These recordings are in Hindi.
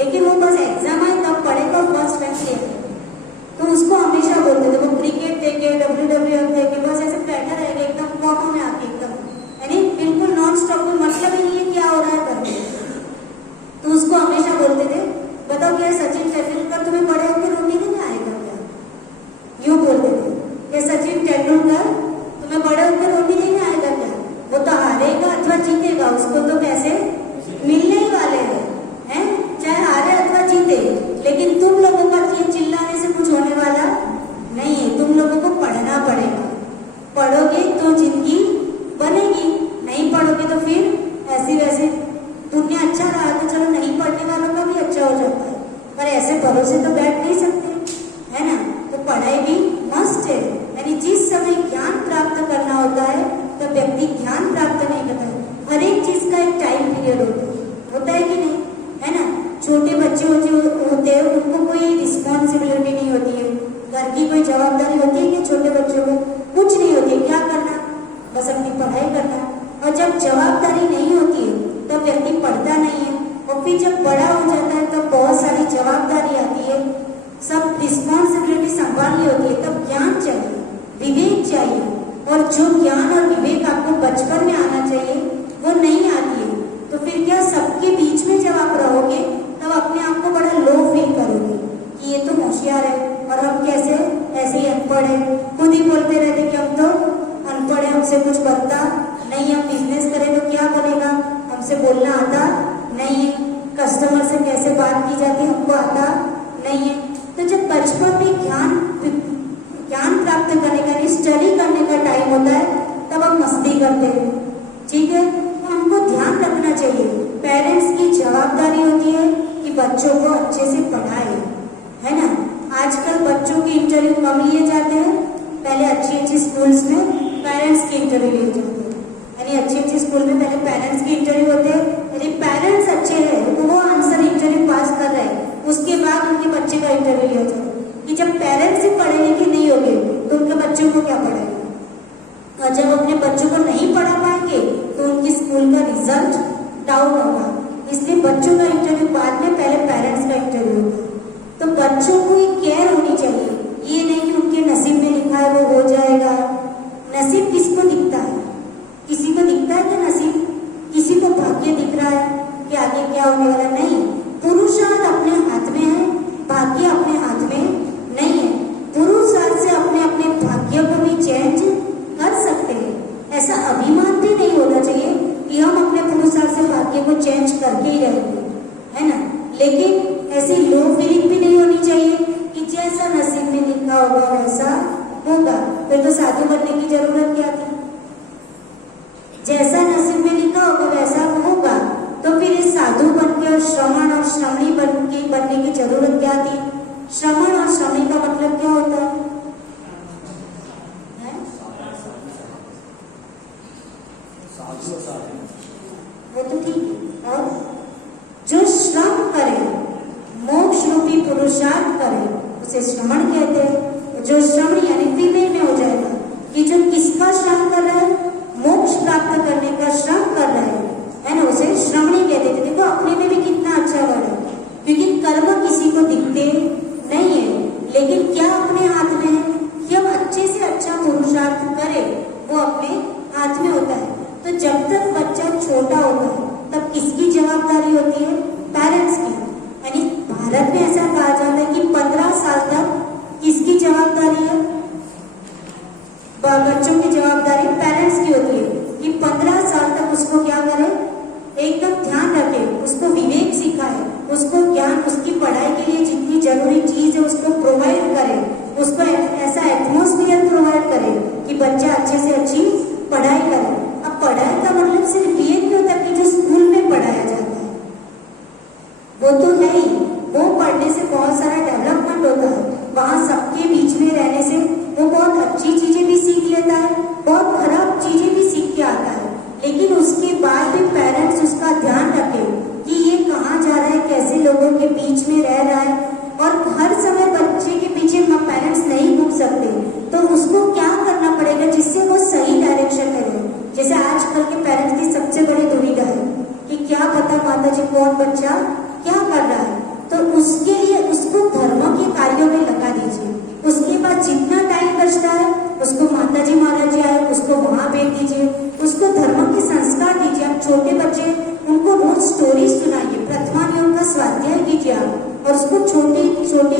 लेकिन वो बस एग्जाम आए तब पढ़े तो फर्स्ट रैंक ले, तो उसको हमेशा बोलते थे की कोई जवाबदारी होती है कि छोटे बच्चों को? कुछ नहीं होती है। क्या करना? बस अपनी पढ़ाई करना। और जब जवाबदारी नहीं होती है तब व्यक्ति पढ़ता नहीं है, और फिर जब बड़ा हो जाता है तब बहुत सारी जवाबदारी आती है, सब रिस्पॉन्सिबिलिटी संभालनी होती है। तब ज्ञान चाहिए, विवेक चाहिए, और जो ज्ञान और विवेक आपको बचपन में आना चाहिए वो नहीं आती है। तो फिर क्या, सबके बीच में जब आप रहोगे तब अपने आप को बड़ा लो फील करोगे कि ये तो होशियार है और हम कैसे, ऐसे ही अनपढ़ है। खुद ही बोलते रहते कि हम तो अनपढ़ है, हमसे कुछ बनता नहीं, हम बिजनेस करें तो क्या बनेगा, हमसे बोलना आता नहीं है, कस्टमर से कैसे बात की जाती है हमको आता नहीं है। तो जब बचपन में ज्ञान प्राप्त करने का, स्टडी करने का टाइम होता है तब हम मस्ती करते हैं, ठीक है। तो हमको ध्यान रखना चाहिए, पेरेंट्स की जवाबदारी होती है कि बच्चों को अच्छे से पढ़ाए, है ना। आजकल बच्चों के इंटरव्यू कम लिए जाते हैं, पहले अच्छी स्कूल्स में पेरेंट्स के इंटरव्यू लिए जाते हैं। यानी अच्छी स्कूल में पहले पेरेंट्स के इंटरव्यू होते हैं, यदि पेरेंट्स अच्छे हैं तो वो आंसर इंटरव्यू पास कर रहे हैं, उसके बाद उनके बच्चे का इंटरव्यू लिया जाए। कि जब पेरेंट्स ही पढ़े लिखे नहीं होंगे तो उनके बच्चों को क्या पढ़ेगा, और जब अपने बच्चों को नहीं पढ़ा पाएंगे तो उनकी स्कूल का रिजल्ट डाउन होगा। इसलिए बच्चों का इंटरव्यू बाद में, पहले पेरेंट्स का इंटरव्यू होगा। तो बच्चों को एक केयर होनी चाहिए, ये नहीं कि उनके नसीब में लिखा है वो हो जाएगा। नसीब किसको दिखता है? किसी को दिखता है क्या नसीब? किसी को भाग्य दिख रहा है कि आगे क्या होने वाला? नहीं। पुरुषार्थ अपने हाथ में है, भाग्य अपने हाथ में नहीं है। पुरुषार्थ से अपने अपने भाग्य को भी चेंज कर सकते हैं। ऐसा अभिमान भी नहीं होना चाहिए कि हम अपने पुरुषार्थ से भाग्य को चेंज करके ही रहेंगे, है ना। लेकिन ऐसी लो फीलिंग भी नहीं होनी चाहिए कि जैसा नसीब में लिखा होगा वैसा होगा। फिर तो साधु बनने की जरूरत क्या थी? जैसा नसीब में लिखा होगा वैसा होगा, तो फिर इस साधु बन के और श्रमण और श्रमणी बनने की जरूरत क्या थी? श्रमण और श्रमणी का मतलब क्या होता है? वो तो ठीक है। और जो श्रम करे, मोक्ष रूपी पुरुषार्थ करे, उसे श्रमण कहते हैं। जो श्रमण यानी फीमेल में हो जाएगा कि जो किसका श्रम कर रहा है? मोक्ष प्राप्त करने का श्रम कर रहा है ना, उसे श्रमणी कहते थे। देखो अपने में भी कितना अच्छा वर्ड है, क्योंकि कर्म किसी को दिखते नहीं है, लेकिन क्या अपने हाथ में है कि हम अच्छे से अच्छा पुरुषार्थ करें, वो अपने हाथ में होता है। तो जब तक बच्चा छोटा होता है तब किसकी जवाबदारी होती है? पेरेंट्स की। यानी भारत में ऐसा कहा जाता है कि 15 साल तक किसकी जवाबदारी है? बच्चों की जवाबदारी पेरेंट्स की होती है कि 15 साल तक उसको क्या करें? एकदम ध्यान रखें, उसको विवेक सिखाए, उसको ज्ञान, उसकी पढ़ाई के लिए जितनी जरूरी चीज है उसको प्रोवाइड करें, उसको ऐसा एटमॉस्फेयर प्रोवाइड करें कि बच्चा अच्छे से अच्छी पढ़ाई करे। अब पढ़ाई का मतलब सिर्फ ये नहीं होता कि जो स्कूल में पढ़ाया जाता है वो तो है ही, वो पढ़ने से बहुत सारा डेवलपमेंट होता है। वहाँ सबके बीच में रहने से वो बहुत अच्छी चीजें भी सीख लेता है, बहुत खराब चीजें भी सीख के आता है। लेकिन उसके बाद भी पेरेंट्स उसका ध्यान रखें कि ये कहाँ जा रहा है, कैसे लोगों के बीच में रह रहा है। और हर समय बच्चे के पीछे पेरेंट्स नहीं घूम सकते, तो उसको क्या करना पड़ेगा जिससे वो सही डायरेक्शन में रहे। जैसे आजकल के पेरेंट्स की सबसे बड़ी दुविधा है कि क्या पता माता जी कौन बच्चा क्या कर रहा है, तो उसके लिए उसको धर्म के कार्यों में लगा दीजिए। उसके बाद जितना टाइम बचता है उसको माता जी महाराज जी आए उसको वहां भेज दीजिए, उसको धर्म के संस्कार दीजिए। आप छोटे बच्चे उनको रोज स्टोरी सुनाइए, प्रथमानियों का स्वाध्याय कीजिए आप, और उसको छोटी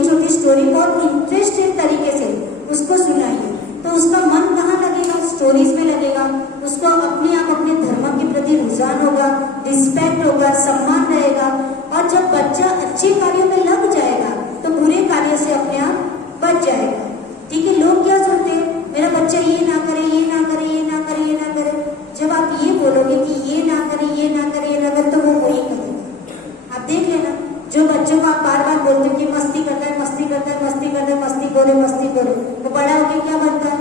छोटी स्टोरी बहुत इंटरेस्टेड तरीके से उसको सुनाइए। तो उसका मन कहाँ लगेगा? स्टोरीज में लगेगा। उसको अपने आप अपने धर्म के प्रति रुझान होगा, रिस्पेक्ट होगा, सम्मान रहेगा। और जब बच्चा अच्छे कार्यों में लग जाएगा तो बुरे कार्य से अपने आप बच जाएगा। ठीक है, लोग क्या सोचते हैं, मेरा बच्चा ये ना करे, ये ना करे, ये ना करे, ये ना करे। जब आप ये बोलोगे कि ये ना करे, ये ना करे, ये ना करे, तो वो वही करेगा। आप देख लेना, जो बच्चों को आप बार बार बोलते हो कि मस्ती करता है, मस्ती करता है, मस्ती करता है, मस्ती खोले, मस्ती खोले, वो बड़ा होकर क्या बनता है?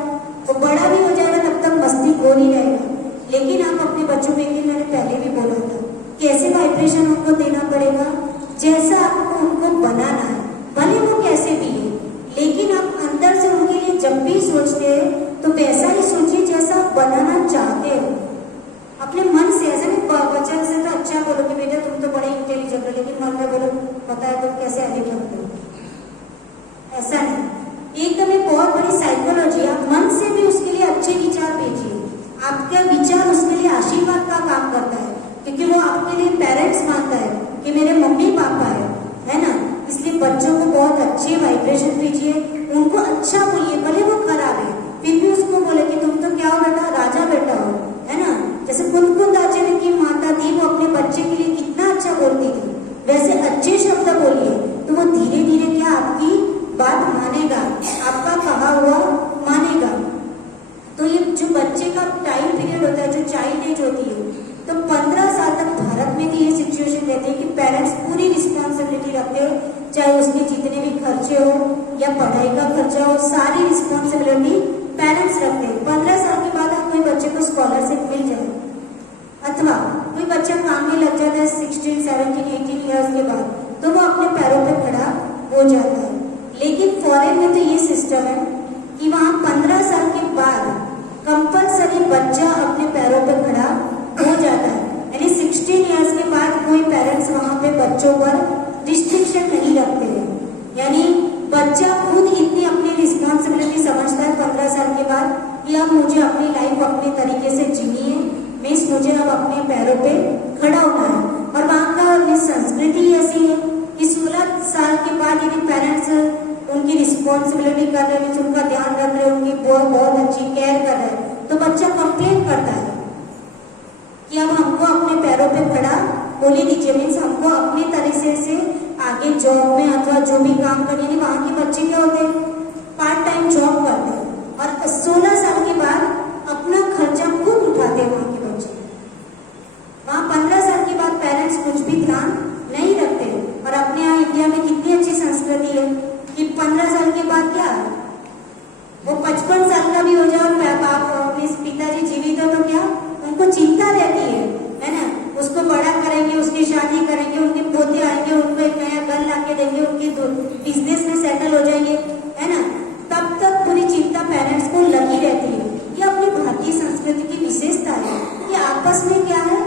वो बड़ा भी हो जाएगा तब तक मस्ती खोल ही रहेगा। लेकिन आप अपने बच्चों में, मैंने पहले भी बोला था, कैसे वाइब्रेशन उनको देना पड़ेगा, जैसा आपको उनको बनाना है, भले वो कैसे भी है, लेकिन आप अंदर से एकदम एक बहुत बड़ी साइकोलॉजी। आप मन से भी उसके लिए अच्छे विचार भेजिए, आपका विचार उसके लिए आशीर्वाद का काम करता है, क्योंकि वो आपके लिए पेरेंट्स मानता है कि मेरे मम्मी पापा है ना। इसलिए बच्चों को बहुत अच्छे वाइब्रेशन भेजिए, उनको अच्छा बोलिए, भले वो खराब है फिर भी उसको बोले कि तुम तो क्या हो बेटा, राजा बेटा हो, है ना। जैसे कुंद आचार्य की माता थी, वो अपने बच्चे के लिए कितना अच्छा बोलती थी, वैसे अच्छे शब्द बोलिए तो वो धीरे धीरे क्या आपकी बात मानेगा, आपका कहा हुआ मानेगा। तो ये जो बच्चे का टाइम पीरियड होता है, जो चाइल्ड एज होती है, तो 15 साल तक भारत में भी ये सिचुएशन रहती है कि पेरेंट्स पूरी रिस्पॉन्सिबिलिटी रखते हैं, चाहे उसके जितने भी खर्चे हो या पढ़ाई का खर्चा हो, सारी रिस्पॉन्सिबिलिटी पेरेंट्स रखते हैं। 15 साल के बाद कोई बच्चे को स्कॉलरशिप मिल जाए अथवा कोई बच्चा काम में लग जाता है 16, 17, 18 ईयर्स के बाद, तो वो अपने पैरों पे खड़ा हो जाता है। लेकिन फॉरेन में तो ये सिस्टम है कि वहाँ 15 साल के बाद कंपल्सरी बच्चा अपने पैरों पे खड़ा हो जाता है, यानी 16 ईयर्स के बाद कोई पेरेंट्स वहाँ पे बच्चों पर रिस्ट्रिक्शन नहीं रखते हैं, यानी बच्चा खुद इतनी अपनी रिस्पॉन्सिबिलिटी समझता है 15 साल के बाद कि अब मुझे अपनी लाइफ अपने तरीके से जीनी है, मीन्स मुझे अब अपने पैरों पे खड़ा होना है। और वहाँ का संस्कृति ऐसी है कि 16 साल के बाद यदि पेरेंट्स उनकी रिस्पॉन्सिबिलिटी कर रहे हैं, उनका ध्यान रख रहे हैं, उनकी बहुत अच्छी केयर कर रहे हैं, तो बच्चा कंप्लेन करता है कि अब हमको अपने पैरों पे खड़ा होने दीजिए, मीन्स हमको अपनी तरीके से आगे जॉब में अथवा जो भी काम करने। यानी वहाँ के बच्चे क्या होते हैं, पार्ट टाइम जॉब करते हैं और 16 साल के बाद अपना खर्चा खुद उठाते हैं वहाँ के बच्चे। वहाँ 15 साल के बाद पेरेंट्स कुछ भी ध्यान नहीं रखते। और अपने यहाँ इंडिया में कितनी अच्छी संस्कृति है कि 15 साल के बाद क्या, वो 55 साल का भी हो जाए और आप अपने पिताजी जीवित हो तो क्या उनको चिंता रहती है ना। उसको बड़ा करेंगे, उसकी शादी करेंगे, उनके पोते आएंगे, उनको एक नया घर ला के देंगे, उनके बिजनेस में सेटल हो जाएंगे, है ना। तब तक पूरी चिंता पेरेंट्स को लगी रहती है। ये अपनी भारतीय संस्कृति की विशेषता है कि आपस में क्या है,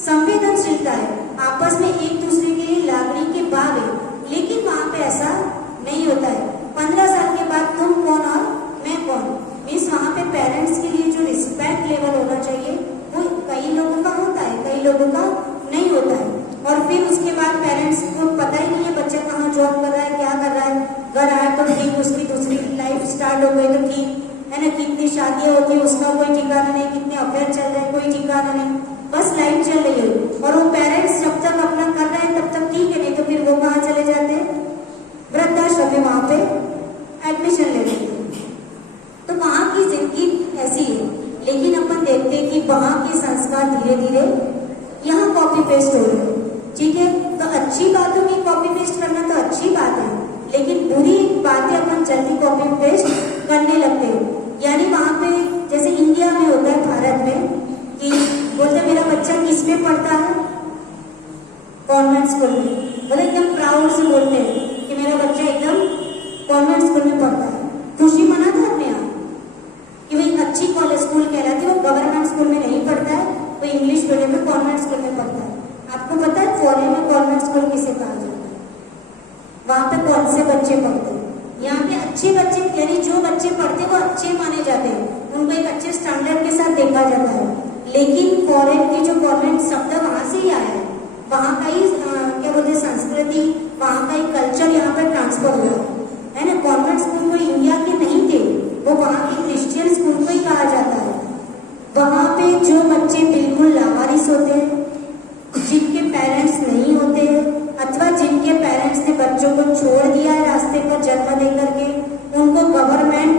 संवेदनशीलता है, आपस में एक दूसरे के लिए लागणी के बाग है। लेकिन वहाँ पे ऐसा नहीं होता है। 15 साल के बाद तुम कौन और मैं कौन, मीन्स वहाँ पे पेरेंट्स के लिए जो रिस्पेक्ट लेवल होना चाहिए वो कई लोगों का होता है, कई लोगों का नहीं होता है। और फिर उसके बाद पेरेंट्स को पता ही नहीं है बच्चा कहाँ जॉब कर रहा है, क्या कर रहा है, घर आया तो ठीक, उसकी दूसरी लाइफ स्टार्ट हो गई तो ठीक, है ना। कितनी शादियाँ होती है उसका कोई ठिकाना नहीं, कितने अफेयर चल रहे हैं कोई ठिकाना नहीं, बस लाइफ चल रही है। और वो पेरेंट्स जब तक अपना कर रहे हैं तब तक ठीक है, नहीं तो फिर वो कहाँ चले जाते हैं, वृद्धाश्रम में वहाँ पे एडमिशन ले लेते हैं। तो वहाँ की जिंदगी ऐसी है। लेकिन अपन देखते हैं कि वहाँ के संस्कार धीरे धीरे यहाँ कॉपी पेस्ट हो रहे हैं, ठीक है। तो अच्छी बातों की कॉपी पेस्ट करना तो अच्छी बात है, लेकिन बुरी बातें अपन जल्दी कॉपी पेस्ट करने लगते हैं। यानी वहाँ पे जैसे इंडिया में होता है, भारत में, कि बोलते मेरा बच्चा किस में पढ़ता है, कॉन्वेंट स्कूल में, बोले एकदम प्राउड से बोलते हैं कि मेरा बच्चा एकदम कॉन्वेंट स्कूल में पढ़ता है। खुशी मनाते हैं अपने यहाँ कि भाई अच्छी कॉलेज स्कूल कहलाती है, वो गवर्नमेंट स्कूल में नहीं पढ़ता है, वो इंग्लिश मीडियम में कॉन्वेंट स्कूल में पढ़ता है। आपको पता है फॉरेन में कॉन्वेंट स्कूल किसे कहा जाता है, वहाँ पे कौन से बच्चे पढ़ते हैं। यहाँ पे अच्छे बच्चे, यानी जो बच्चे पढ़ते हैं वो अच्छे माने जाते हैं, उनको एक अच्छे स्टैंडर्ड के साथ देखा जाता है। लेकिन फॉरेन की जो कॉन्वेंट शब्द वहाँ से ही आया है, वहाँ का ही क्या बोलते हैं संस्कृति, वहाँ का ही कल्चर यहाँ पर ट्रांसफर हुआ है ना। कॉन्वेंट स्कूल वो इंडिया के नहीं थे, वो वहाँ के क्रिश्चियन स्कूल को ही कहा जाता है। वहाँ पे जो बच्चे बिल्कुल लावारिस होते हैं, जिनके पेरेंट्स नहीं होते हैं, अथवा जिनके पेरेंट्स ने बच्चों को छोड़ दिया है रास्ते पर जन्म दे करके, उनको गवर्नमेंट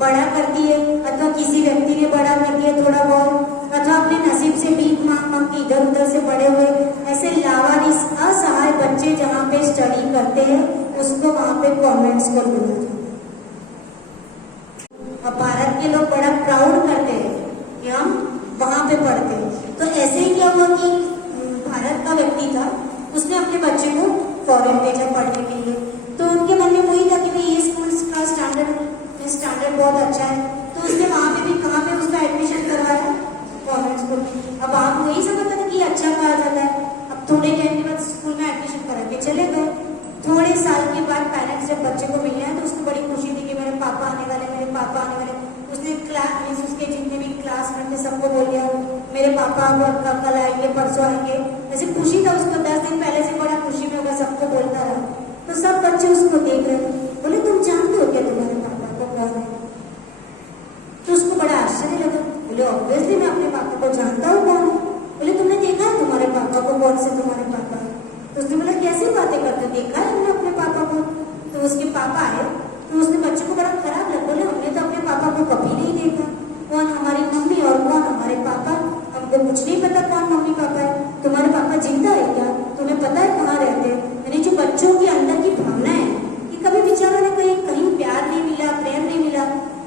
बड़ा करती है, अथवा किसी व्यक्ति ने बड़ा कर दिया थोड़ा बहुत, अथवा अपने नसीब से भीख मांग मांग के इधर उधर से बड़े हुए, ऐसे लावारिस असहाय बच्चे जहाँ पे स्टडी करते हैं उसको वहाँ पे कॉन्वेंट स्कूल बोला जाता है। अब भारत के लोग बड़ा प्राउड करते हैं कि हम वहाँ पे पढ़ते हैं। तो ऐसे ही क्या हुआ कि भारत का व्यक्ति था, उसने अपने बच्चे को फॉरेन भेजा पढ़ने के लिए। तो उनके मन में वही था कि भाई ये स्कूल का स्टैंडर्ड बहुत अच्छा है, तो उसने वहाँ पे भी कहाँ पे उसका एडमिशन करवाया, कॉन्वेंट स्कूल में। अब आप वही समझते थे कि अच्छा कहा जाता है। अब थोड़े टाइम के बाद स्कूल में एडमिशन करा के चले गए। थोड़े साल के बाद पेरेंट्स जब बच्चे को मिले हैं तो उसको बड़ी खुशी थी कि सबको बोल दिया मेरे पापा अब कल आएंगे, परसों आएंगे। ऐसे खुशी था उसको, 10 दिन पहले से बड़ा खुशी में होगा, सबको बोलता रहा। तो सब बच्चे उसको देख रहे थे, बोले तुम जानते हो क्या तुम्हारे पापा को कौन है? तो उसको बड़ा आश्चर्य लगा। बोले ऑब्वियसली मैं अपने पापा को जानता हूँ कौन है। बोले तुमने देखा है तुम्हारे पापा को? कौन से तुम्हारे पापा? तो उसने बोला कैसी बातें करते, देखा है हमने अपने पापा को। तो उसके पापा आए तो उसने बच्चे को बड़ा खराब लगा। बोले हमने तो अपने पापा को कभी नहीं देखा, कौन हमारी मम्मी और कौन हमारे पापा, हमको कुछ नहीं पता कौन मम्मी पापा है। तुम्हारे पापा जिंदा है क्या? तुम्हें पता है कहाँ रहते हैं? यानी जो बच्चों के अंदर की भावना है कि कभी बेचारों ने कहीं प्यार नहीं मिला, प्रेम नहीं मिला,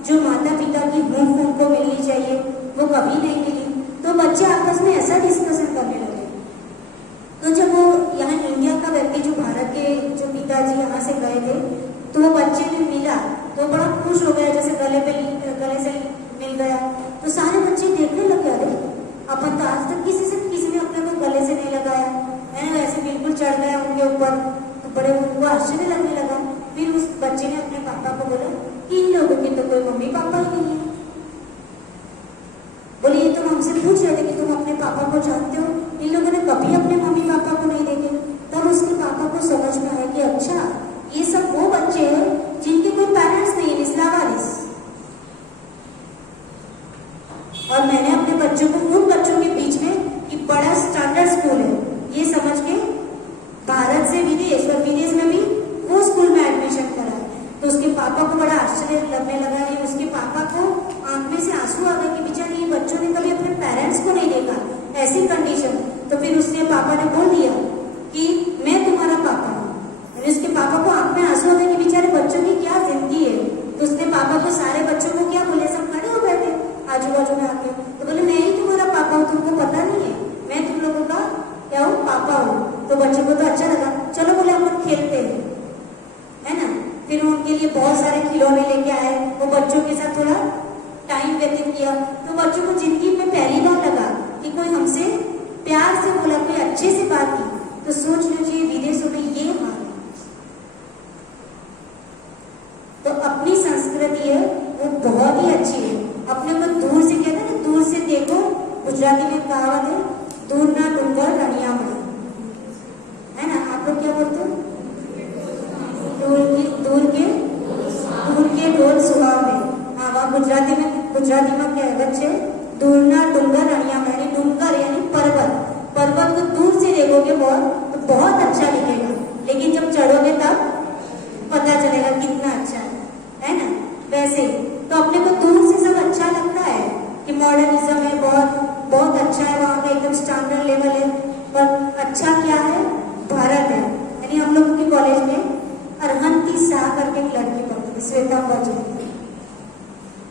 जो माता पिता की हूंफ उनको मिलनी चाहिए वो कभी नहीं मिली। तो बच्चे आपस में ऐसा डिस्कशन करने लगे। तो जब वो यहाँ इंडिया का व्यक्ति, जो भारत के जो पिताजी यहाँ से गए थे, तो वो बच्चे ने मिला तो बड़ा खुश हो गया, जैसे गले से मिल गया। तो सारे बच्चे देखने लगे, अरे अपन तो आज तक किसी ने अपने को गले से नहीं लगाया है ना, वैसे बिल्कुल चढ़ गया उनके ऊपर। तो बड़े उनको आश्चर्य लगने लगा। फिर उस बच्चे ने अपने पापा को बोला कि इन लोगों की तो कोई मम्मी पापा ही नहीं है। बोले ये तुम हमसे पूछ रहे थे कि तुम अपने पापा को जानते हो, इन लोगों ने कभी अपने मम्मी पापा को नहीं देखे। तब उसके पापा को समझ में आया कि अच्छा ये सब वो बच्चे हैं जिनके कोई पेरेंट्स नहीं है, लावारिस। और मैंने अपने बच्चों को उन बच्चों के बीच में कि बड़ा स्टैंडर्ड स्कूल है ये समझ के भारत से विदेश और विदेश में भी वो स्कूल में एडमिशन करा। तो उसके पापा को बड़ा आश्चर्य लगने लगा। ये उसके पापा को आंख में से आंसू आ गए कि बेचारे ये बच्चों ने कभी अपने पेरेंट्स को नहीं देखा, ऐसी कंडीशन। तो फिर उसने पापा ने बोल दिया कि मैं तुम्हारा पापा हूँ। उसके पापा को आंख में आंसू आ गए कि बेचारे बच्चों की क्या जिंदगी है। तो उसने पापा को सारे बच्चों को क्या बोले, सब खड़े हो बैठे आजू बाजू में आके। तो बोले मैं ही तुम्हारा पापा हूँ, तुमको पता नहीं है मैं तुम लोगों का क्या हूँ, पापा हूँ। तो बच्चों को तो अच्छा लगा, चलो बोले हम लोग खेलते हैं, है ना। फिर उनके लिए बहुत सारे खिलौने लेके आए, वो बच्चों के साथ थोड़ा टाइम व्यतीत किया। तो बच्चों को जिंदगी में पहली बार लगा कि कोई हमसे प्यार से बोला, कोई अच्छे से बात की। तो सोच लीजिए विदेशों में ये हाल। तो अपनी संस्कृति है वो बहुत ही अच्छी है। अपने को दूर से कहते हैं ना, दूर से देखो, गुजराती में कहावत है, दूर ना डूंगर रनिया मणि, है ना। आप लोग क्या बोलते हो? दूर के ढोल सुहावने। हाँ, वह गुजराती में कहावत है, दूर ना डूंगर रनिया मणि। डूंगर यानी पर्वत को दूर से देखोगे बहुत तो बहुत अच्छा दिखेगा, लेकिन जब चढ़ोगे तब पता चलेगा कितना अच्छा है ना। वैसे तो अपने को दूर से सब अच्छा लगता है कि मॉडर्निज्म है, बहुत अच्छा है, वहाँ का एकदम स्टैंडर्ड लेवल है। पर अच्छा क्या है? भारत है। यानी हम लोगों के कॉलेज में अरहंती शाह करके एक लड़की पढ़ती थी, श्वेता बच्चन।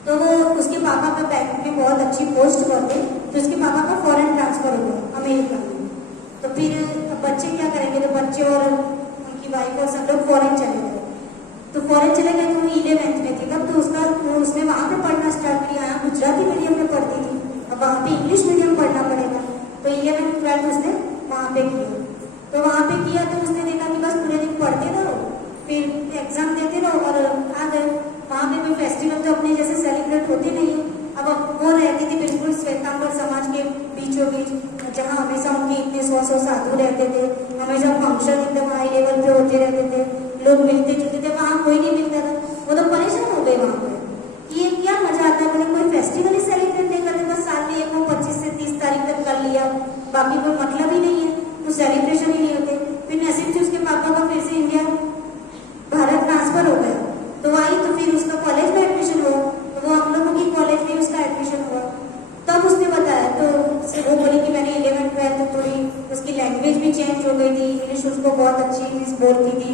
तो वो उसके पापा का बैंक में बहुत अच्छी पोस्ट पर थे। तो उसके पापा का फॉरेन ट्रांसफर हो गया अमेरिका में। तो फिर बच्चे क्या करेंगे? तो बच्चे और उनकी वाइफ और सब लोग फॉरेन चले गए। तो फॉरेन चले गए तो वो 11th में थी तब। तो उसने वहाँ पे पढ़ना स्टार्ट किया। यहाँ गुजराती मीडियम में पढ़ती थी, अब वहाँ पे इंग्लिश मीडियम पढ़ना पड़ेगा। तो 11th 12th उसने वहाँ पे किया। तो वहाँ पे किया तो उसने देखा कि बस पूरे दिन पढ़ते रहो, फिर एग्जाम देते रहो और आ गए। वहाँ पे कोई फेस्टिवल तो अपने जैसे सेलिब्रेट होते नहीं है। अब वो रहती थी बिल्कुल श्वेतांबर समाज के बीचों बीच, जहाँ हमेशा उनके इतने 100 साधु रहते थे, हमेशा फंक्शन एकदम हाई लेवल पे होते रहते थे, लोग मिलते जुलते थे। वहाँ कोई नहीं मिलता था। वो तो परेशान हो गए वहाँ पे, ये क्या मजा आता है। मैंने कोई फेस्टिवल ही सेलिब्रेट नहीं करते, बस साल में एक वो 25 से 30 तारीख तक कर लिया, बाकी कोई मतलब ही नहीं है, तो सेलिब्रेशन ही नहीं होते। फिर नसीब थी उसके पापा का फिर से इंडिया भारत ट्रांसफर हो गया। तो आई तो फिर उसका कॉलेज में एडमिशन हुआ। तो वो हम लोगों की कॉलेज में उसका एडमिशन हुआ। तब उसने बताया तो वो बोली कि मैंने 11th 12th थोड़ी उसकी लैंग्वेज भी चेंज हो गई थी, इंग्लिश उसको बहुत अच्छी इंग्लिश बोलती थी,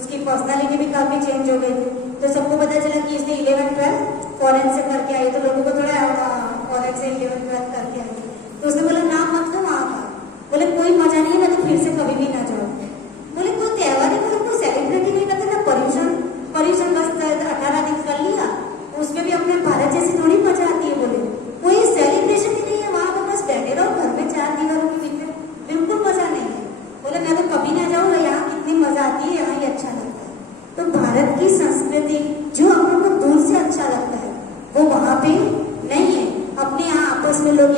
उसकी पर्सनालिटी भी काफ़ी चेंज हो गई थी। तो सबको पता चला कि इसने 11th 12th फॉरेन से करके आई। तो लोगों को थोड़ा फॉरेन से 11th 12th करके आई। तो उसने बोला नाम मत लो वहाँ का। बोले कोई मजा नहीं है ना, तो फिर से कभी भी ना जाओ। बोले कोई त्यौहार ही मतलब कोई सेलिब्रेट ही नहीं करते ना, पर्यूषण बस 18 दिन कर लिया, उसमें भी अपने भारत जैसी थोड़ी मजा आती है। बोले कोई सेलिब्रेशन ही नहीं है वहाँ पर, बस बैठे रहो घर में 4 दीवारों के बीच में, बिल्कुल मजा नहीं है। बोले मैं तो कभी ना जाऊँ, यहाँ कितनी मजा आती है, यहाँ ही अच्छा लगता है। तो भारत की संस्कृति जो हम लोग को दूर से अच्छा लगता है वो वहाँ पे नहीं है। अपने यहाँ आपस में लोग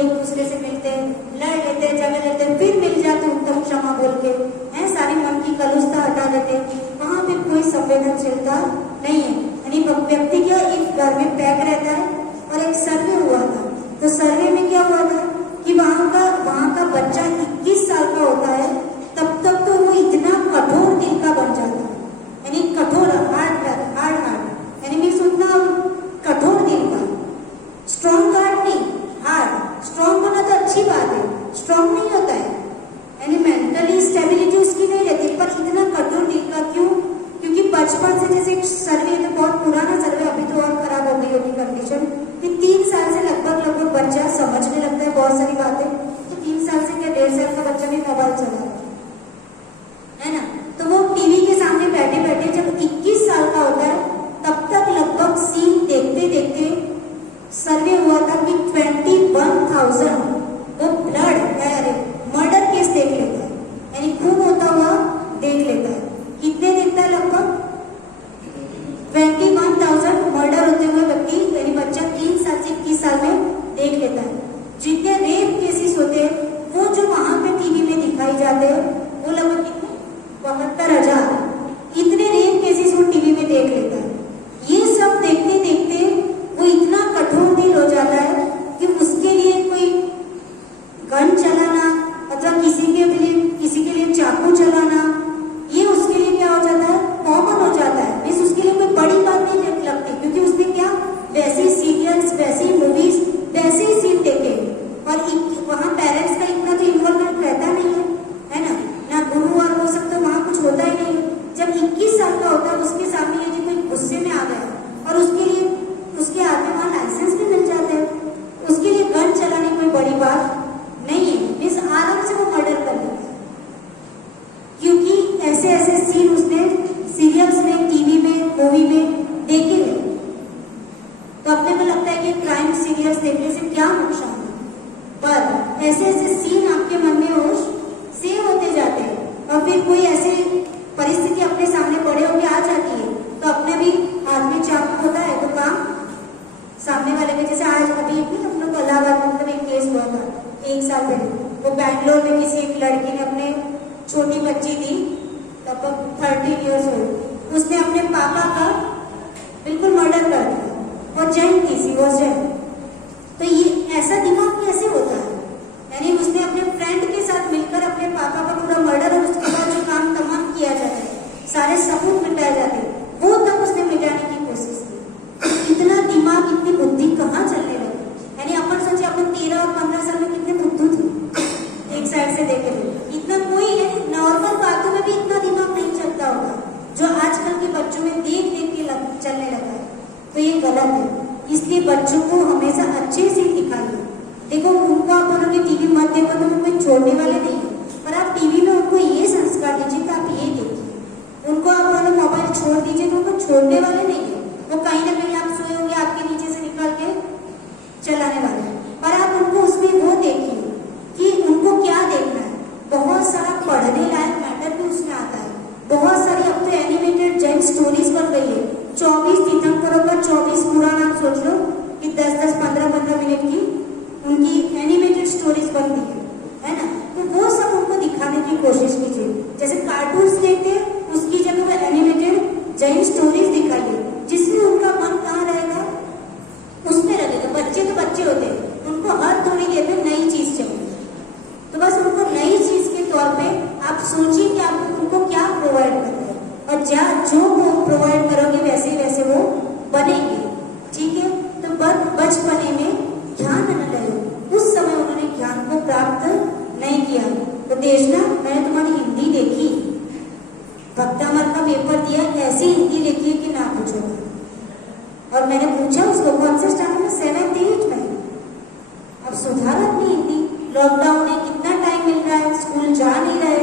सर्वे में क्या हुआ था कि वहाँ का बच्चा 21 साल का होता है, तब तक तो वो इतना कठोर दिल का बन जाता है, यानी कठोर हार्ड यानी मीन्स उतना कठोर दिल का, स्ट्रॉन्ग हार्ट नहीं, हार्ड। स्ट्रॉन्ग होना तो अच्छी बात है, स्ट्रॉन्ग नहीं होता है, यानी मेंटली स्टेबिलिटी उसकी नहीं रहती, पर इतना कठोर दिल का क्यों? क्योंकि बचपन से, जैसे एक सर्वे है, बहुत पुराना सर्वे, अभी तो और खराब हो गई होगी कंडीशन, कि 3 साल से लगभग बच्चा समझने लगता है बहुत सारी बातें। तो 3 साल से क्या 1.5 साल का बच्चा भी मोबाइल चला है ना, तो वो टीवी के सामने बैठे बैठे जब 21 साल का होता है, तब तक लगभग सीन देखते देखते सर्वे हुआ था कि 21,000 वो ब्लड मर्डर केस देख लेता है, यानी खून होता हुआ देख लेता है। कितने देखता है? लगभग 21,000 मर्डर होते हुए व्यक्ति, यानी बच्चा 3 साल से 21 साल में देख लेता है। जितने रेप केसेस होते हैं वो जो वहां पे टीवी में दिखाई जाते हैं, वो लगभग कितने 72,000 इतने रेप केसेस वो टीवी में देख लेता है। ये सब देखते देखते वो इतना कठोर दिल हो जाता है कि उसके लिए कोई गन चलाना अथवा किसी के लिए चाकू चलाना, ये उसके लिए क्या हो जाता है? कॉमन हो जाता है, मीन्स उसके लिए कोई बड़ी बात नहीं लगती, क्योंकि उसने क्या वैसे सीरियल्स, वैसी मूवीज, वैसे ही सीन देखे, और वहाँ पेरेंट्स का इतना तो इन्वॉल्वमेंट रहता नहीं है ना, ना गुरु और वो सब, तो वहाँ कुछ होता ही नहीं। जब 21 साल का होता है, उसके सामने यदि कोई गुस्से में आ गया और उसके लिए उसके हाथ में वहाँ लाइसेंस भी मिल जाता है, उसके लिए गन चलाने कोई बड़ी बात नहीं है, मीन्स आराम से वो मर्डर कर लेता है, क्योंकि ऐसे ऐसे सीन उसने सीरियल्स में, टीवी में, मूवी में देखे हैं। तो अपने को लगता है कि क्राइम सीरियल्स देखने से क्या नुकसान है, पर ऐसे ऐसे सीन आपके मन में होश सेव होते जाते हैं, और फिर कोई ऐसी परिस्थिति अपने सामने पड़े होकर आ जाती है, तो अपने भी हाथ में चाकू होता है तो काम सामने वाले में, जैसे आज अभी भी हम लोग इलाहाबाद में मतलब एक केस हुआ था 1 साल पहले, वो बैंगलोर में किसी एक लड़की ने अपने छोटी बच्ची थी, लगभग 13 ईयर्स ओल्ड, उसने अपने पापा का बिल्कुल मर्डर कर दिया, और जैन थी, सी वॉज जैन। तो ये ऐसा दिमाग कैसे होता है? यानी उसने अपने फ्रेंड के साथ मिलकर अपने पापा का पूरा मर्डर, और उसके बाद जो काम तमाम किया जाता है, सारे सबूत मिटाए जाते हैं, वो तक उसने मिटाने की कोशिश की। इतना दिमाग, इतनी बुद्धि कहाँ चलने लगी? यानी अपन सोचे अपन 13 और 15 साल में कितने बुद्धू थे, एक साइड से देखे तो इतना कोई है, नॉर्मल बातों में भी इतना दिमाग नहीं चलता होगा जो आजकल के बच्चों में देख देख के चलने लगा है। तो ये गलत है, इसलिए बच्चों को हमेशा अच्छे से दिखाइए। देखो, उनको आप बोलोगे टीवी मत देखो तो वो कोई छोड़ने वाले नहीं है, पर आप टीवी में उनको ये संस्कार दीजिए कि आप ये देखिए। उनको आप बोलो मोबाइल छोड़ दीजिए तो उनको छोड़ने वाले नहीं है, वो कहीं ना कहीं आप सोए होंगे आपके नीचे से निकाल के चलाने वाले, पर आप उनको उसमें वो देखिए कि उनको क्या देखना है। बहुत सारा पढ़ने लायक मैटर भी उसमें आता है, बहुत सारी अब तो एनिमेटेड जैन स्टोरीज बन गई है। 24 तीर्थंकरों का 24 पुराण आप सोच लो कि 10-10, 15-15 मिनट की उनकी एनिमेटेड स्टोरीज बनती है ना, तो वो सब उनको दिखाने की कोशिश कीजिए। जैसे कार्टून्स देखते हैं, उसकी जगह वो एनिमेटेड जैन स्टोरीज दिखाइए, जिसमें उनका मन कहाँ रहेगा, उसमें लगेगा। बच्चे तो बच्चे होते हैं, उनको हर थोड़ी देर में नई चीज चाहिए, तो बस उनको नई चीज के तौर पे आप सोचिए कि आप उनको क्या प्रोवाइड कर रहे हैं, और जो वो प्रोवाइड करोगे वैसे वैसे वो बनेंगे। ठीक है, तो बचपने में ध्यान न लगे, उस समय उन्होंने ज्ञान को प्राप्त नहीं किया। तो देखना, मैंने तुम्हारी हिंदी देखी, भक्तामर का पेपर दिया, ऐसी हिंदी लिखी कि ना पूछो। और मैंने पूछा उसको कौन से स्टैंडर्ड में, 7th 8th में। अब सुधार अपनी हिंदी, लॉकडाउन है, कितना टाइम मिल रहा है, स्कूल जा नहीं रहे,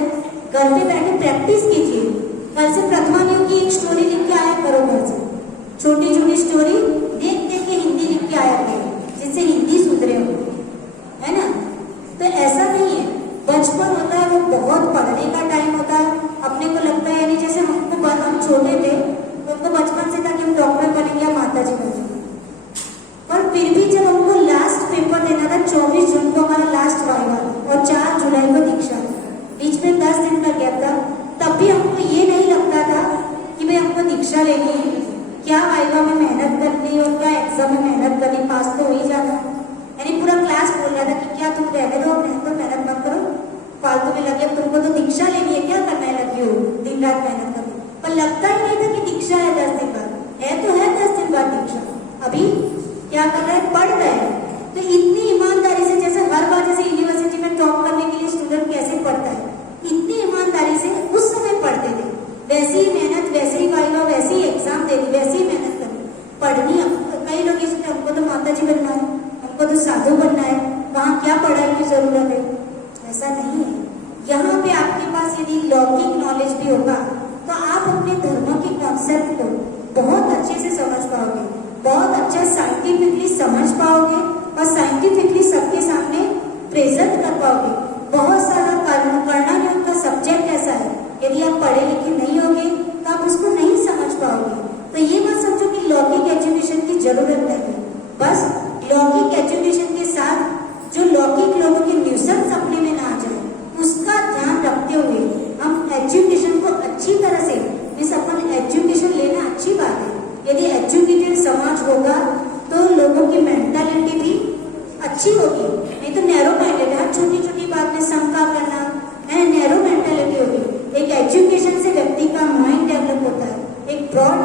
घर पे बैठे प्रैक्टिस कीजिए। कल से प्रथमा न्यू की एक स्टोरी लिख के आया करो, घर से छोटी छोटी स्टोरी देख देख के हिंदी लिख के आया करो, जिससे हिंदी सुधरे हो, है ना। तो ऐसा नहीं है, बचपन होता है वो बहुत पढ़ने का टाइम होता है। अपने को लगता है, यानी जैसे हम छोटे थे तो उनको बचपन से था कि हम डॉक्टर बनेंगे या माता जी बनेंगे, पर फिर भी जब हमको लास्ट पेपर देना था, 24 जून को हमारा लास्ट वाइवा और 4 जुलाई को दीक्षा, बीच में 10 दिन का गैप था, तब भी हमको ये नहीं लगता था कि भाई हमको दीक्षा लेनी है, क्या वाइवा में मेहनत करनी और लगता ही नहीं था कि दीक्षा है 10 दिन बाद, तो है 10 दिन बाद दीक्षा। अभी क्या कर रहा है, पढ़ रहे हैं। तो इतनी ईमानदारी से, जैसे हर बार जैसे यूनिवर्सिटी में टॉप करने के लिए स्टूडेंट कैसे पढ़ता है, इतनी ईमानदारी से उस समय पढ़ते थे। वैसे ही मेहनत, वैसे ही वाइवा, वैसे ही एग्जाम देनी, वैसे ही मेहनत करनी, पढ़नी। कई लोग ये सोचते हमको तो माता जी बनना है, हमको तो साधु बनना है, वहाँ क्या पढ़ाई की जरूरत है। ऐसा नहीं है। यहाँ पे आपके पास यदि लौकिक नॉलेज भी होगा तो आप अपने धर्म के कॉन्सेप्ट को बहुत अच्छे से समझ पाओगे, बहुत अच्छा साइंटिफिकली समझ पाओगे और साइंटिफिकली सबके सामने प्रेजेंट कर पाओगे। बहुत सारा करना भी उनका सब्जेक्ट ऐसा है, यदि आप पढ़े लिखे नहीं होगे तो आप उसको नहीं समझ पाओगे। तो ये मत समझो कि लौकिक एजुकेशन की जरूरत नहीं है। बस लौकिक एजुकेशन के साथ जो लौकिक लोगों की न्यूसेंस अपने में ना आ जाए, उसका ध्यान रखते हुए हम एजुकेशन को अच्छी तरह से, इस अपन एजुकेशन लेना अच्छी बात है। यदि एजुकेटेड समाज होगा तो लोगों की मेंटालिटी भी अच्छी होगी, नहीं तो नैरो माइंडेड है, छोटी छोटी बात में शंका करना है, नैरो मेंटालिटी होगी। एक एजुकेशन से व्यक्ति का माइंड डेवलप होता है, एक ब्रॉड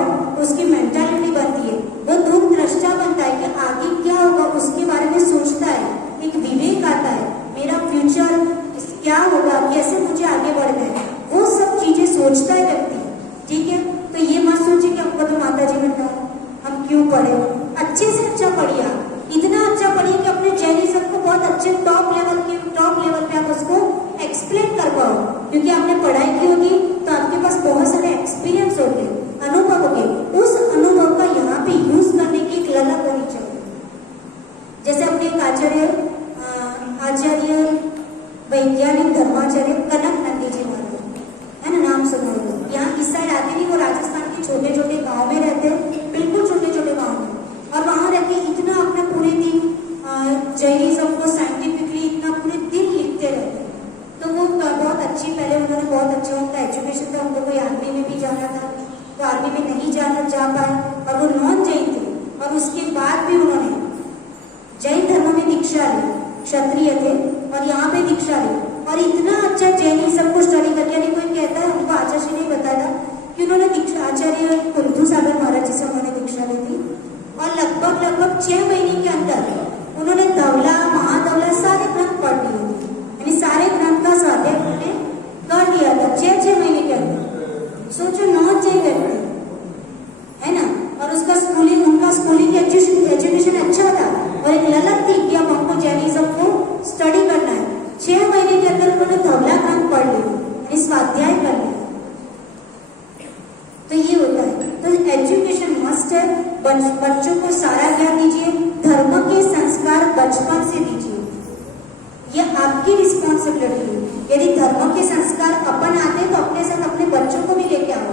उसकी मेंटालिटी बनती है, वो दूरदृष्टा बनता है कि आगे क्या होगा उसके बारे में सोचता है, एक विवेक आता है, मेरा फ्यूचर क्या होगा, कैसे मुझे आगे बढ़ना है, वो सब चीजें सोचता है व्यक्ति। ठीक है, तो ये मत सोचिए कि हमको तो माता जी बनना है, हम क्यों पढ़े। अच्छे से अच्छा पढ़िए, इतना अच्छा पढ़िए कि अपने जैनिज्म को बहुत अच्छे टॉप लेवल पे आप उसको एक्सप्लेन कर पाओ, क्योंकि आपने पढ़ाई की होगी तो आपके पास बहुत सारे एक्सपीरियंस होंगे, अनुभव होंगे। उस अनुभव का यहाँ पे यूज करने की एक ललक होनी चाहिए। जैसे अपने एक आचार्य वैज्ञानिक धर्माचार्य कनक नंदी जी महाराज है ना, नाम सुना होगा। यहाँ इस साइड आते नहीं, वो राजस्थान के छोटे छोटे गांव में रहते हैं, बिल्कुल छोटे छोटे गांव में, और वहां रहते इतना अपने पूरे दिन जैनिज्म को साइंटिफिकली इतना पूरे दिन लिखते रहते। तो वो बहुत अच्छी, पहले उन्होंने बहुत अच्छा उनका एजुकेशन था, उनको कोई आर्मी में भी जाना था तो आर्मी में नहीं जा पाए, और वो नॉन जैन थे, और उसके बाद भी उन्होंने जैन धर्म में दीक्षा ली, क्षत्रिय थे और यहाँ पे दीक्षा ली, और इतना अच्छा जैनिज्म को स्टडी करके, यानी कोई कहता है, हमको आचार्य ने बताया कि उन्होंने दीक्षा, आचार्य कुंथू सागर महाराज जी से उन्होंने दीक्षा ली थी, और लगभग 6 महीने के अंदर उन्होंने धवला महाधवला सारे ग्रंथ पढ़ लिए थे, यानी सारे ग्रंथ का स्वाध्याय उन्होंने कर दिया था 6 महीने के अंदर। सोचो, नॉन जैन व्यक्ति है ना, और उसका स्कूलिंग, उनका स्कूलिंग एजुकेशन अच्छा था, और एक ललक थी कि अब हमको जैनिज्म को स्टडी करना है। 6 महीने के अंदर उन्होंने धवला ग्रंथ पढ़ लिया, यानी स्वाध्याय कर लिया। तो ये होता है, तो एजुकेशन मस्ट है। बच्चों को सारा ज्ञान दीजिए, धर्म के संस्कार बचपन से दीजिए, ये आपकी रिस्पॉन्सिबिलिटी है। यदि धर्म के संस्कार अपन आते तो अपने साथ अपने बच्चों को भी लेके आओ।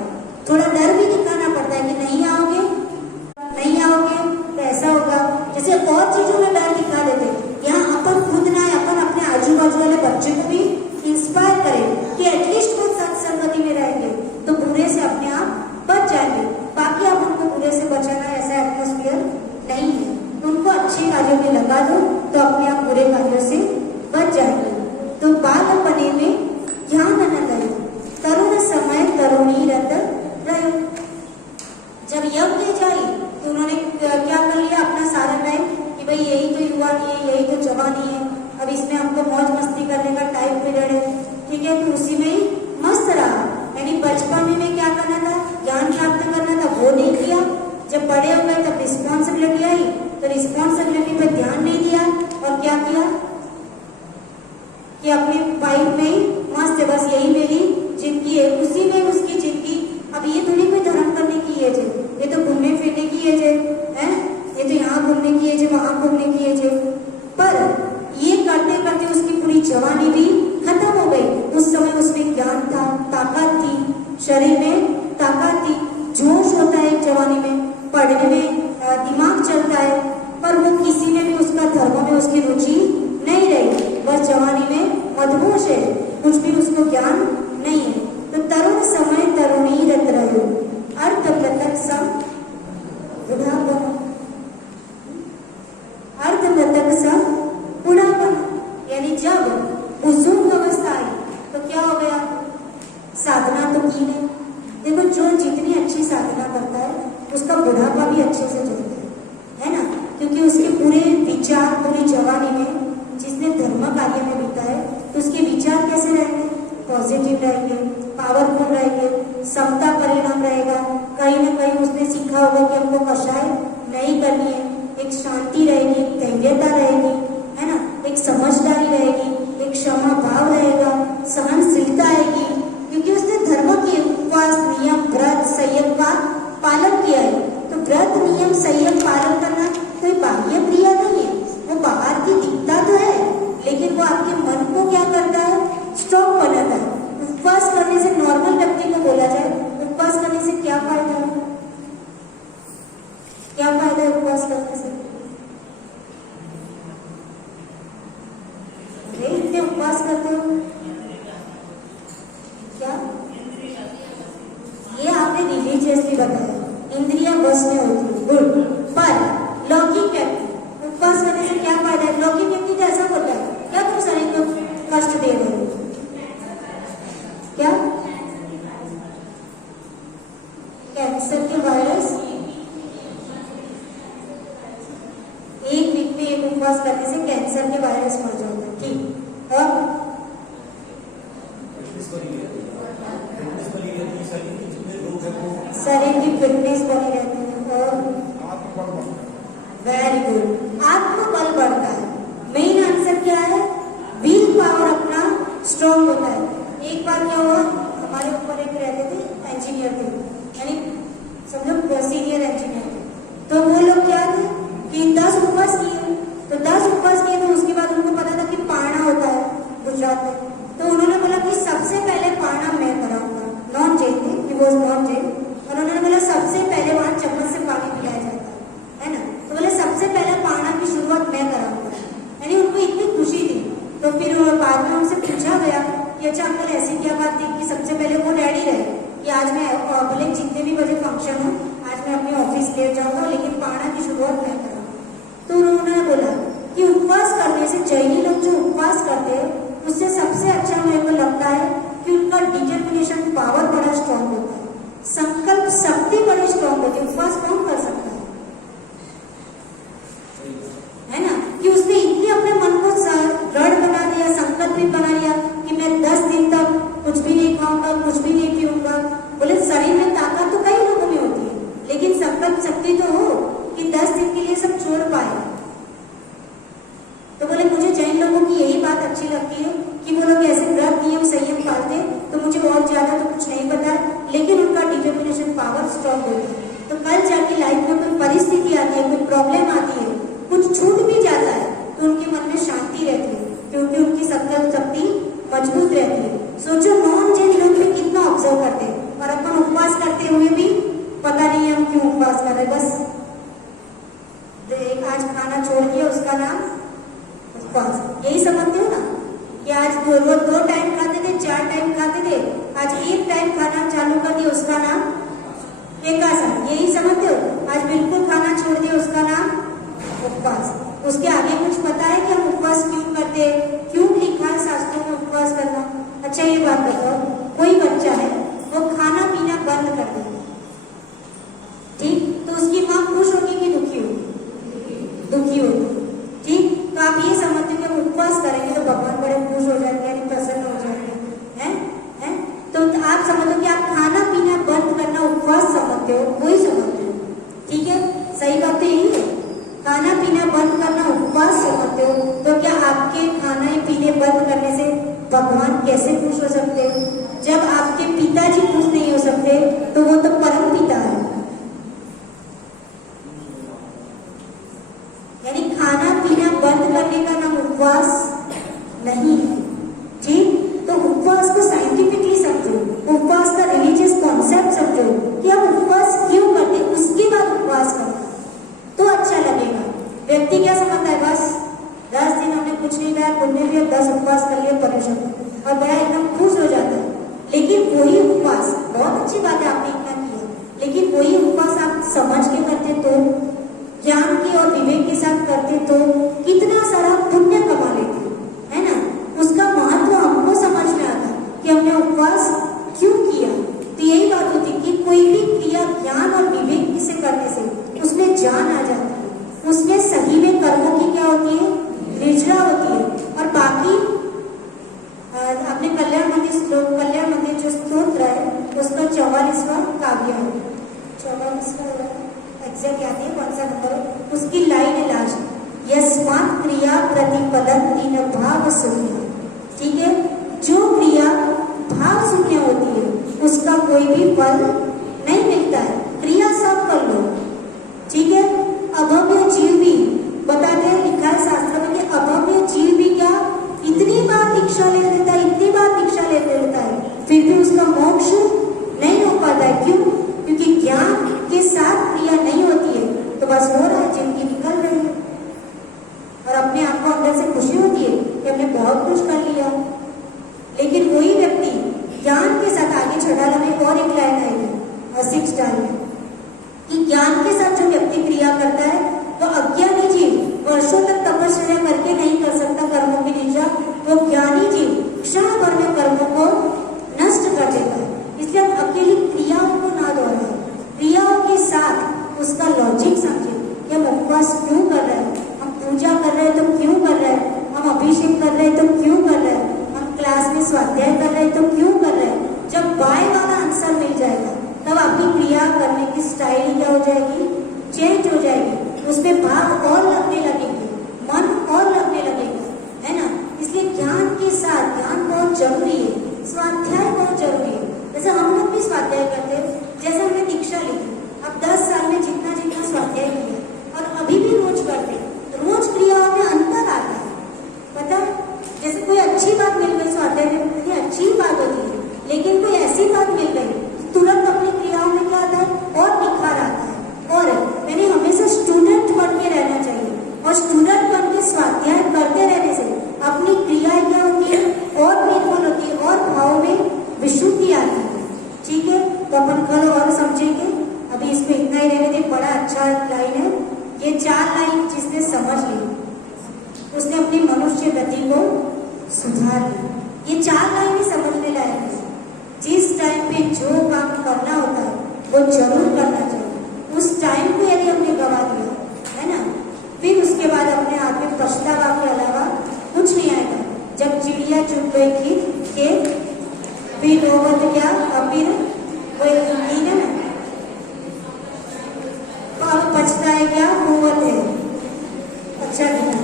थोड़ा डर भी दिखाना पड़ता है कि नहीं आओगे तो ऐसा होगा, जैसे और चीजों में डर दिखा देते, यहाँ अपन खुद ना, अपन अपने आजू बाजू वाले बच्चे को भी इंस्पायर करें कि एटलीस्ट वो सत्संगति में रहेंगे तो बुरे से अपने आप बच जाएंगे। बाकी आप उनको बुरे से बचाना ऐसा एटमोस्फियर नहीं है, उनको अच्छे कार्यों में लगा दो तो अपने आप बुरे कार्यों से बच जाएंगे। तो बाल बने में ध्यान न लगे, तरुण समय तरुणी रत रहे। जब यज्ञ जाए तो उन्होंने क्या कर लिया, अपना सारा टाइम कि भाई यही तो युवानी है, यही तो जवानी है, अब इसमें हमको मौज मस्ती करने का टाइम पीरियड है, ठीक है, तो उसी में ही मस्त रहा। यानी बचपन में क्या करना था, ज्ञान प्राप्त करना था, वो नहीं किया। जब बड़े हो गए तब रिस्पॉन्सिबिलिटी आई तो रिस्पॉन्सिबिलिटी पे ध्यान नहीं दिया, और क्या किया कि अपने वाइफ में ही मस्त है, बस यही मेरी जिंदगी है, उसी में उसकी जिंदगी। अब ये थोड़ी कोई धर्म करने की एज है, ये तो घूमने फिरने की एज है, ये तो यहाँ घूमने की एज है, वहां घूमने की एज है। पर ये करते करते उसकी पूरी जवानी भी खत्म हो गई। उस समय उसमें ज्ञान था, ताकत थी, शरीर में ताकत थी, जोश होता है जवानी में, पढ़ने में दिमाग चलता है, पर वो किसी में भी उसका धर्म में उसकी रुचि नहीं रही, बस जवानी में मदहोश है, कुछ भी उसको ज्ञान नहीं है। तो तरुण समय तरुणी रत रहो, अर्थ मृतक सम बुढ़ापन, अर्थ मृतक सम बुढ़ापन, यानी जब बुजुर्ग जवानी में जिसने धर्म कार्य में बिताए तो उसके विचार कैसे रहेंगे? पॉजिटिव रहेंगे, पावरफुल रहेंगे, समता परिणाम रहेगा। कहीं ना कहीं उसने सीखा होगा कि हमको कषाय नहीं करनी है। एक शांति रहेगी, एक धैर्यता रहेगी, है ना, एक समझदारी रहेगी, एक क्षमा भाव रहेगा, सहनशीलता आएगी, क्योंकि उसने धर्म के उपवास, नियम, व्रत, संयम का पालन किया है। तो व्रत, नियम, संयम पालन करना कोई बाह्य क्रिया नहीं है, वो बाहर की दिखता तो है लेकिन वो आपके मन को क्या करता है? स्ट्रॉन्ग बनाता है। उपवास करने से नॉर्मल व्यक्ति को बोला जाए, उपवास करने से क्या फायदा है? क्या फायदा है उपवास करने से? अरे इतने उपवास करते हो क्या? ये आपने रिलीजियसली बताया, इंद्रियां बस में होती है, गुड। पर लौकिक व्यक्ति उपवास करने से क्या फायदा है? लौकिक व्यक्ति तो ऐसा बोलता है, क्या तुम शरीर को कष्ट दे रहे हो? क्या कैंसर के वायरस एक वीक में एक उपवास करने से कैंसर के वायरस मर जाता है, ठीक। और शरीर की फिटनेस बनी रहती है और वेरी गुड, आत्मबल बढ़ता है। मेन आंसर क्या है? विल पावर अपना स्ट्रॉन्ग होता है। एक बार क्या हुआ, हमारे ऊपर एक रहते थे इंजीनियर थे, यानी समझो सीनियर इंजीनियर थे। तो वो लोग क्या थे कि 10 उपवास किए, तो 10 उपवास किए तो उसके बाद उनको पता था कि पारना होता है गुजरात में। तो उन्होंने बोला कि सबसे पहले पारना मैं कराऊंगा। नॉन जैन थे, कि वो नॉन जैन, और उन्होंने बोला सबसे पहले वहां चम्मच से पानी पिलाया जाता है ना, तो बोले सबसे पहले पारना की शुरुआत मैं कराऊंगा। यानी उनको इतनी खुशी थी। तो फिर बाद में उनसे पूछा गया कि अच्छा अंकल ऐसी क्या बात थी कि सबसे पहले वो रेडी रहे कि आज मैं बोले जितने भी बजे फंक्शन हो आज मैं अपने ऑफिस लेट जाऊंगा लेकिन पारना की शुरुआत मैं करूंगा। तो उन्होंने बोला कि उपवास करने से, जैनी लोग जो उपवास करते हैं उससे सबसे अच्छा मेरे को लगता है कि उनका डिटर्मिनेशन पावर बड़ा स्ट्रांग होता है, संकल्प शक्ति बड़ी स्ट्रांग होती है। उपवास कौन कर सकता है ना, कि उसने इतने अपने मन को दृढ़ बना दिया, संकल्प भी बना लिया कि मैं 10 दिन तक कुछ भी नहीं खाऊंगा, कुछ भी नहीं पीऊंगा। बोले शरीर में ताकत तो कई लोगों में होती है लेकिन संकल्प शक्ति तो हो कि 10 दिन के लिए सब छोड़ पाए। तो बोले मुझे जैन लोगों की यही बात अच्छी लगती है कि वो लोग ऐसे व्रत, नियम, संयम पालते, तो मुझे बहुत ज्यादा तो कुछ नहीं पता लेकिन उनका डिटर्मिनेशन पावर स्ट्रॉन्ग होती है। तो कल जाके लाइफ में कोई परिस्थिति आती है, कोई प्रॉब्लम आती है, कुछ छूट भी जाता है तो उनके मन में शांति रहती है क्योंकि उनकी संकल्प शक्ति मजबूत रहती है। सोचो नॉन जैन लोग भी कितना ऑब्जर्व करते हैं और अपन उपवास करते हुए भी पता नहीं हम क्यों उपवास कर रहे, बस आज खाना छोड़ दिया उसका नाम उपवास। यही समझते हो ना कि आज रोज 2 टाइम खाते थे, 4 टाइम खाते थे, आज 1 टाइम खाना चालू कर दिया उसका नाम एकासन। यही समझते हो, आज बिल्कुल खाना छोड़ दिया उसका नाम उपवास। उसके आगे कुछ पता है कि हम उपवास क्यों करते हैं, क्यों लिखा है शास्त्रों में उपवास करना? अच्छा ये बात बताओ, कोई बच्चा है वो खाना पीना बंद कर दे, ठीक, तो उसकी माँ खुश होगी कि दुखी होगी? दुखी होगी, ठीक। तो आप ये समझते हो कि हम उपवास करेंगे तो भगवान बड़े खुश हो जाएंगे, यानी प्रसन्न हो जाएंगे, हैं? तो आप समझो कि आप खाना पीना बंद करना उपवास समझते हो, वही समझते हो, ठीक है? सही बात तो यही है, खाना पीना बंद करना उपवास समझते हो। तो क्या आपके खाना पीने बंद करने से भगवान कैसे खुश हो सकते हैं? जब आपके पिताजी खुश नहीं हो सकते तो वो तो परम पिता है। यानी खाना पीना बंद करने का नाम उपवास नहीं है, ठीक। तो उपवास को साइंटिफिकली समझो, उपवास का रिलीजियस कॉन्सेप्ट समझो कि हम उपवास क्यों करते, उसके बाद उपवास करना तो अच्छा लगेगा। व्यक्ति क्या समझता है, बस 10 दिन हमने कुछ नहीं खाया, पुण्य भी 10 उपवास कर लिए, परेशान और बड़ा एकदम खुश हो जाता है। लेकिन वही उपवास, बहुत अच्छी बात है आपने इतना किया, लेकिन वही उपवास आप समझ के करते तो, ज्ञान के और विवेक के साथ करते तो कितना सारा पुण्य कमा लेते, है ना। उसका महत्व हमको समझ में आता कि हमने उपवास क्यों किया। तो यही बात होती कि कोई भी क्रिया ज्ञान और विवेक से करने से उसमें जान आ जाती है, उसमें सही में कर्मों की क्या होती है, यस्मात् क्रिया प्रतिपदन्ति न भाव शून्य। ठीक है, जो क्रिया भाव शून्य होती है उसका कोई भी फल नहीं मिलता है। क्रिया सब कर लो। ठीक है, अभव्य जीव भी बताते हैं, लिखा है शास्त्र में कि अभव्य जीव भी क्या इतनी बार दीक्षा ले लेता है, इतनी बार दीक्षा ले लेता है, फिर भी उसका मोक्ष नहीं हो पाता है। क्यों? क्योंकि ज्ञान के साथ क्रिया नहीं होती है, तो बस हो रहा है, जिंदगी निकल रही है और अपने आप को अंदर से खुशी होती है कि हमने बहुत कुछ कर लिया। लेकिन वही व्यक्ति ज्ञान के साथ आगे चढ़ा में और एक लाइन आई है 6 स्टार में कि ज्ञान के साथ जो व्यक्ति क्रिया करता है तो अज्ञानी जीव वर्षों तक तपस्या करके नहीं कर सकता कर्मों की निष्ठा, वो ज्ञानी जीव क्षण भर में कर्मों को नष्ट कर देता है। इसलिए हम अकेली क्रियाओं को ना दोहराएं, क्रियाओं के साथ उसका लॉजिक समझे कि हम उपवास क्यों कर रहे हैं, हम पूजा कर रहे हैं तो क्यों कर रहे हैं, हम अभिषेक कर रहे हैं तो क्यों कर रहे हैं, हम क्लास में स्वाध्याय कर रहे हैं तो क्यों कर रहे हैं। जब बाय वाला आंसर मिल जाएगा तब आपकी क्रिया करने की स्टाइल क्या हो जाएगी, चेंज हो जाएगी, उसमें भाव और लगने लगेंगे, मन और लगने लगेगा, है ना। इसलिए ज्ञान के साथ ज्ञान बहुत जरूरी है, स्वाध्याय बहुत जरूरी है। जैसे हम लोग भी स्वाध्याय करते हैं, जैसे हमने दीक्षा ली, अब 10 साल में जितना जितना स्वाध्याय किया और अभी भी रोज करते, रोज क्रियाओं में अंतर आता है। पता, जैसे कोई अच्छी बात मिल गई स्वाध्याय में, ये अच्छी बात होती है, लेकिन कोई ऐसी बात मिल गई तुरंत अपनी क्रियाओं में क्या आता है और निखार आता है। और मैंने हमेशा स्टूडेंट बन के रहना चाहिए, और स्टूडेंट बन के स्वाध्याय करते रहने से अपनी क्रियाएं क्या होती है और निर्मल होती है और भाव में विशुद्धि आती है। ठीक है, तो अपन कल और समझेंगे, अभी इसमें इतना ही रहने दे। बड़ा अच्छा लाइन है ये, 4 लाइन जिसने समझ ली उसने अपनी मनुष्य गति को सुधार ली। ये 4 लाइन ही समझने लायक है। जिस टाइम पे जो काम करना होता है वो जरूर करना चाहिए। उस टाइम को यदि हमने गवा दिया, है ना, फिर उसके बाद अपने हाथ में पछतावा के अलावा कुछ नहीं आएगा। जब चिड़िया चुग गई थी कि फिर होवत क्या, अब फिर कोई नहीं है ना, तो अब बचता है क्या, होवत है। अच्छा नहीं,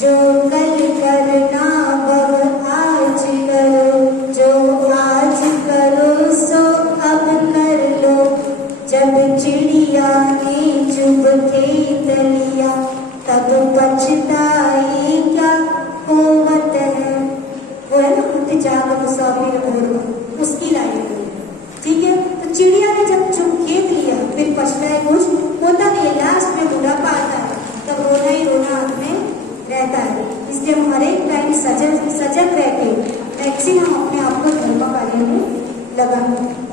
जो कल करना वह आज करो, जो आज करो सो अब कर लो। जब चिड़िया ने चुग के तलिया तब पछताए क्या होवत है। वो है ना, उठ जाग मुसाफिर और उसकी लाइन है। ठीक है, तो चिड़िया ने जब चुग खेत लिया फिर पछताए कुछ होता नहीं, लास्ट में बुढ़ापा आता है, तब रोना ही रोना हाथ में रहता है। इसलिए हम हर एक टाइम सजग रह के मैक्सिमम अपने आप को धर्म कार्य में लगाएं।